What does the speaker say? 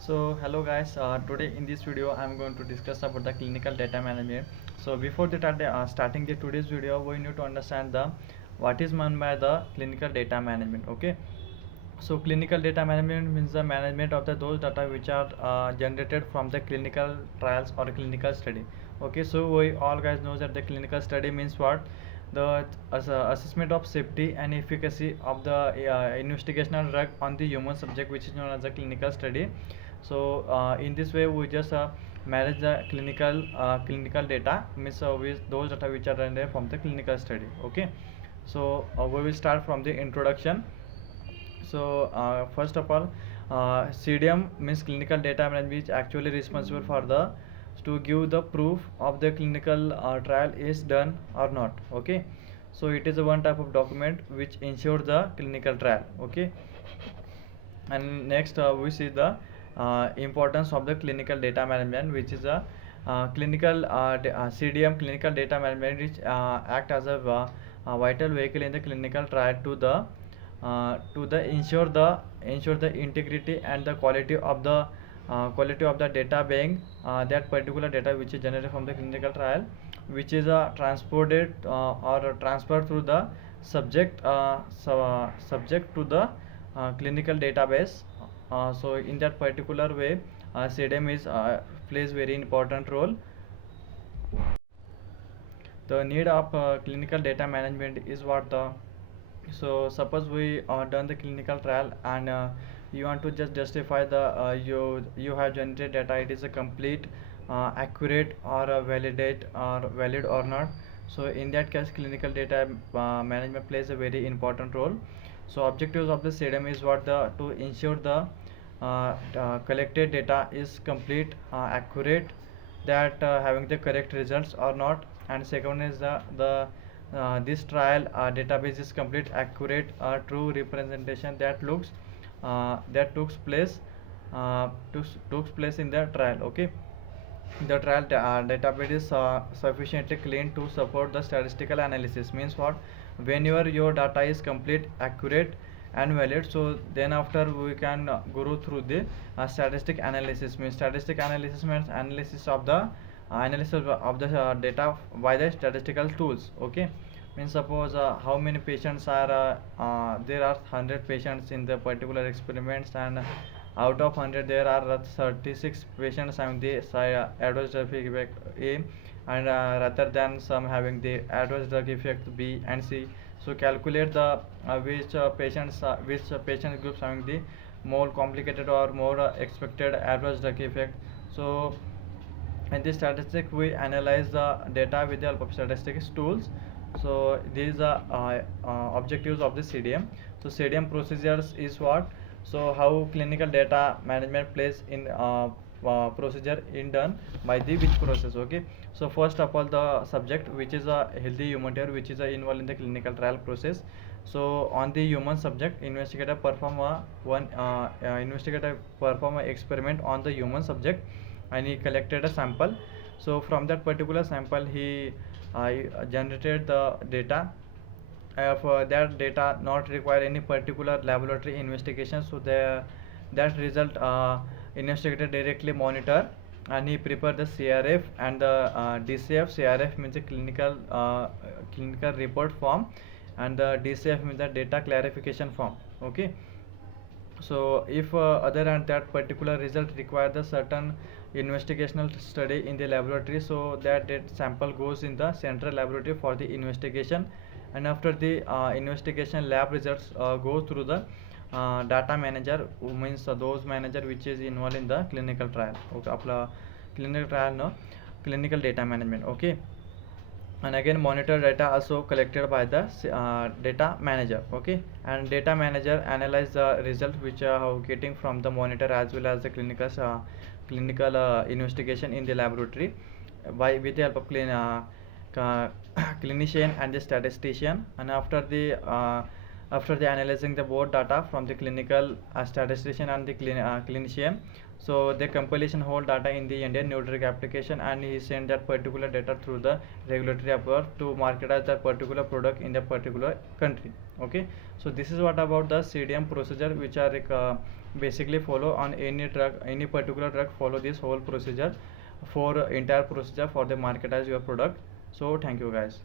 So hello guys, today in this video I'm going to discuss about the clinical data management. So before starting the today's video, we need to understand the what is meant by the clinical data management. Okay, so clinical data management means the management of those data which are generated from the clinical trials or clinical study. Okay, so we all guys know that the clinical study means what? The assessment of safety and efficacy of the investigational drug on the human subject, which is known as a clinical study. So in this way we just manage the clinical data, means with those data which are generated from the clinical study. Okay, so we will start from the introduction. So first of all, CDM means clinical data management, is actually responsible for the to give the proof of the clinical trial is done or not. Okay, so it is a one type of document which ensures the clinical trial. Okay, and next we see the importance of the clinical data management, which is a CDM, clinical data management, which act as a vital vehicle in the clinical trial to the ensure the integrity and the quality of the data being that particular data which is generated from the clinical trial, which is transported or transferred through the subject to the clinical database. So in that particular way, CDM is plays very important role. The need of clinical data management is what the so suppose we done the clinical trial, and you want to just justify the you have generated data, it is a complete, accurate, or valid or not. So in that case, clinical data management plays a very important role. So objectives of the CDM is what? The to ensure the collected data is complete, accurate, that having the correct results or not. And second is the this trial database is complete, accurate, true representation that took place in the trial. Okay, the database is sufficiently clean to support the statistical analysis, means what? Whenever your data is complete, accurate, and valid, so then after we can go through the statistic analysis. Means statistic analysis means analysis of the data by the statistical tools. Okay, means suppose how many patients are there are 100 patients in the particular experiments, and out of 100 there are 36 patients having the adverse drug effect A, and rather than some having the adverse drug effect B and C. So calculate the which patient groups having the more complicated or more expected adverse drug effect. So in this statistic we analyze the data with the help of statistics tools. So these are objectives of the CDM. So CDM procedures is what? So how clinical data management plays in procedure in done by the which process. Okay, so first of all, the subject, which is a healthy human volunteer, which is involved in the clinical trial process. So on the human subject, investigator perform a experiment on the human subject, and he collected a sample. So from that particular sample he generated the data. If that data not require any particular laboratory investigation, so that result investigator directly monitor, and he prepare the CRF and the DCF. CRF means a clinical report form, and the DCF means the data clarification form. Okay, so if other than that particular result require the certain investigational study in the laboratory, so that sample goes in the central laboratory for the investigation. And after the investigation, lab results go through the data manager, who means those manager which is involved in the clinical trial. Okay, आपला clinical trial no clinical data management. Okay, and again monitor data also collected by the data manager. Okay, and data manager analyze the result which are getting from the monitor as well as the clinical investigation in the laboratory by with the help of clinician and the statistician. And after the analyzing the both data from the clinical statistician and the clinician, so the compilation whole data in the Indian New Drug application, and he send that particular data through the regulatory approval to marketize that particular product in the particular country. Okay, so this is what about the CDM procedure which are basically follow on any drug, any particular drug, follow this whole procedure for entire procedure for the marketize your product. So thank you guys.